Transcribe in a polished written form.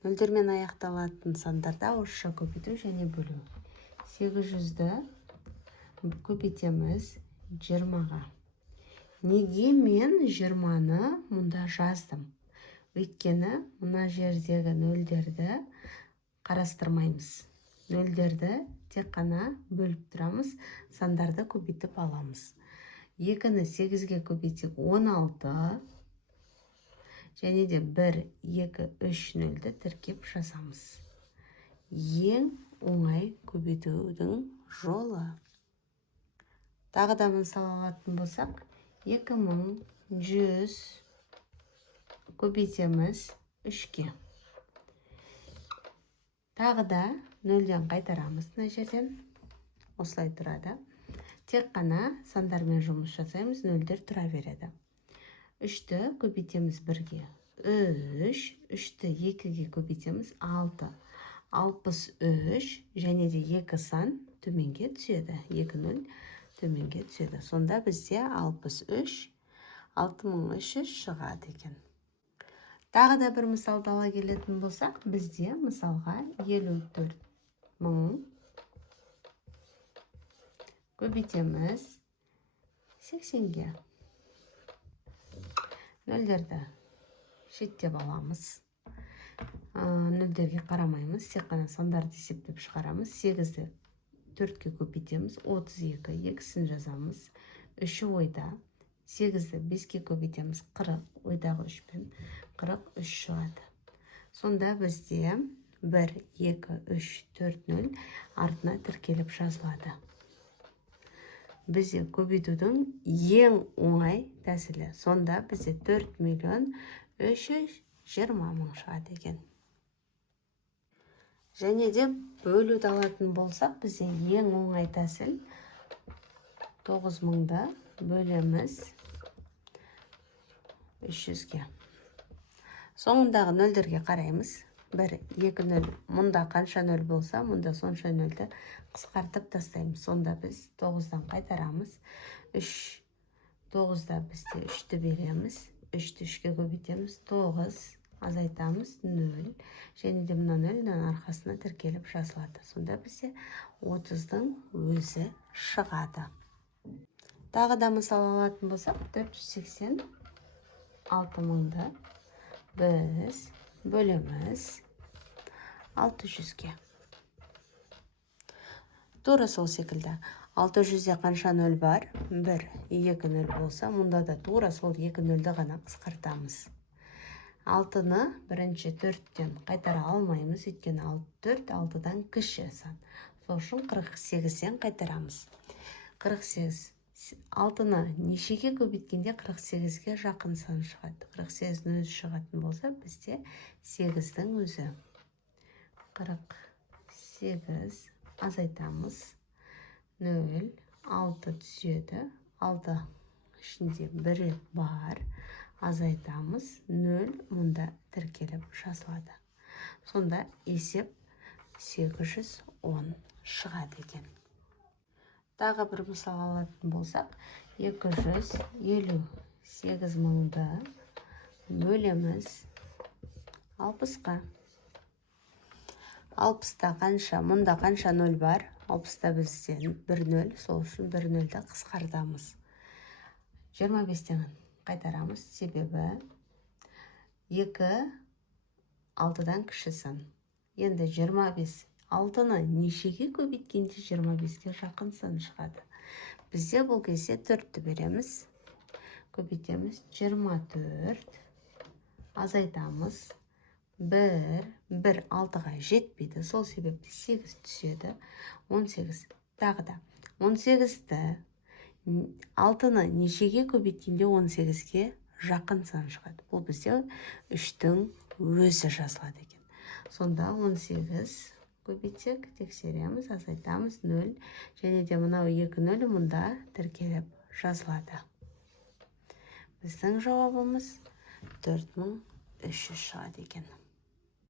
Нөлдермен аяқталатын сандарда орысша көбейту және бөлу. 800-ді көбейтеміз 20-ға. Неге мен 20-ны мұнда жаздым? Өйткені мына жердегі нөлдерді қарастырмаймыз. Нөлдерді тек қана бөліп тұрамыз, сандарды көбейтіп аламыз. 2-ні 8-ге көбейтсек 16, және де 1, 2, 3 нөлді тіркеп жазамыз. Ең оңай көбейтудің жолы. Тағы да мысал алатын болсақ, 2100 көбейтеміз 3-ке. Тағы да нөлден қайтарамыз мына жерден. Осылай тұрады. Тек қана сандармен жұмыс жасаймыз, нөлдер тұра береді. 3-ті көбейтеміз 1-ге. 3, 3-ті 2-ге көбейтеміз 6. 63 және де 2 сан төменге түседі. 2 0 төменге түседі. Сонда бізде 63, 6300 шығады екен. Тағы да бір мысалды ала келетін болсақ, бізде мысалға 54 000 көбейтеміз 80-ге. Нөлдерді шеттеп аламыз. Нөлдерге қарамаймыз, тек қана сандарды есептеп шығарамыз. 8-ді 4-ке көбейтеміз 32, 2-сін жазамыз. 3-і ойда. 8-ді 5-ке көбейтеміз 40, ойдағы 3-пен 43 шығады. Сонда бізде 1, 2, 3, 4, 0 артына тіркеліп жазылады. Бізде көбейтудің ең оңай тәсілі. Сонда бізде 4 320 000 шығады екен. Және де бөлуді алатын болсақ, бізде ең оңай тәсіл 9000-ды бөлеміз 300-ге. Соңындағы нөлдерге қараймыз. 1, 2, 0. Мұнда қанша нөл болса, мұнда сонша нөлді қысқартып тастаймыз. Сонда біз 9-дан қайтарамыз. 3, 9-да бізде 3-ті береміз. 3-ті 3-ке көбейтеміз. 9, азайтамыз 0. Және де мына 0-дің арқасына тіркеліп жазылады. Сонда бізде 30-дың өзі шығады. Тағы да мысал алатын болсақ, 486 000-ды біз бөлеміз 600-ге. Тура сол секілді. 600-де қанша нөл бар? 1, 2 0 болса, мұнда да тура сол 2 0-ді ғана қысқартамыз. 6-ны бірінші 4-тен қайтара алмаймыз, өйткені 4 6-дан кіші сан. Сол үшін 48-ден қайтарамыз. 48. 6-ны нешеге көбейткенде 48-ге жақын сан шығады. 48-дің өзі шығатын болса, бізде 8-дің өзі. 48 азайтамыз. 0, 6 түседі. 6 ішінде 1 бар. Азайтамыз. 0 мұнда тіркеліп жазылады. Сонда есеп 810 шығады екен. Тағы бір мысал алатын болсақ, 258 000-ды бөлеміз 60-ға. 60-та қанша? Мұнда қанша 0 бар? 60-та бізден 1 0, сол үшін 1 0-ді қысқартамыз. 25-тен қайтарамыз, себебі 2 6-дан кіші сан. Енді 25. 6-ны нешеге көбейткенде 25-ге жақын сан шығады. Бізде бұл кезде 4-ті береміз. Көбейтеміз 24. Азайтамыз. 1 6-ға жетпейді. Сол себепті 8 түседі. 18. Тағы да 18-ті 6-ны нешеге көбейткенде 18-ге жақын сан шығады. Бұл бізде 3-дің өзі жазылады екен. Сонда 18 көбейтсек, тексереміз, азайтамыз 0. Және де мынау 2 0 мұнда тіркеліп жазылады. Біздің жауабымыз 4300 шығады екен.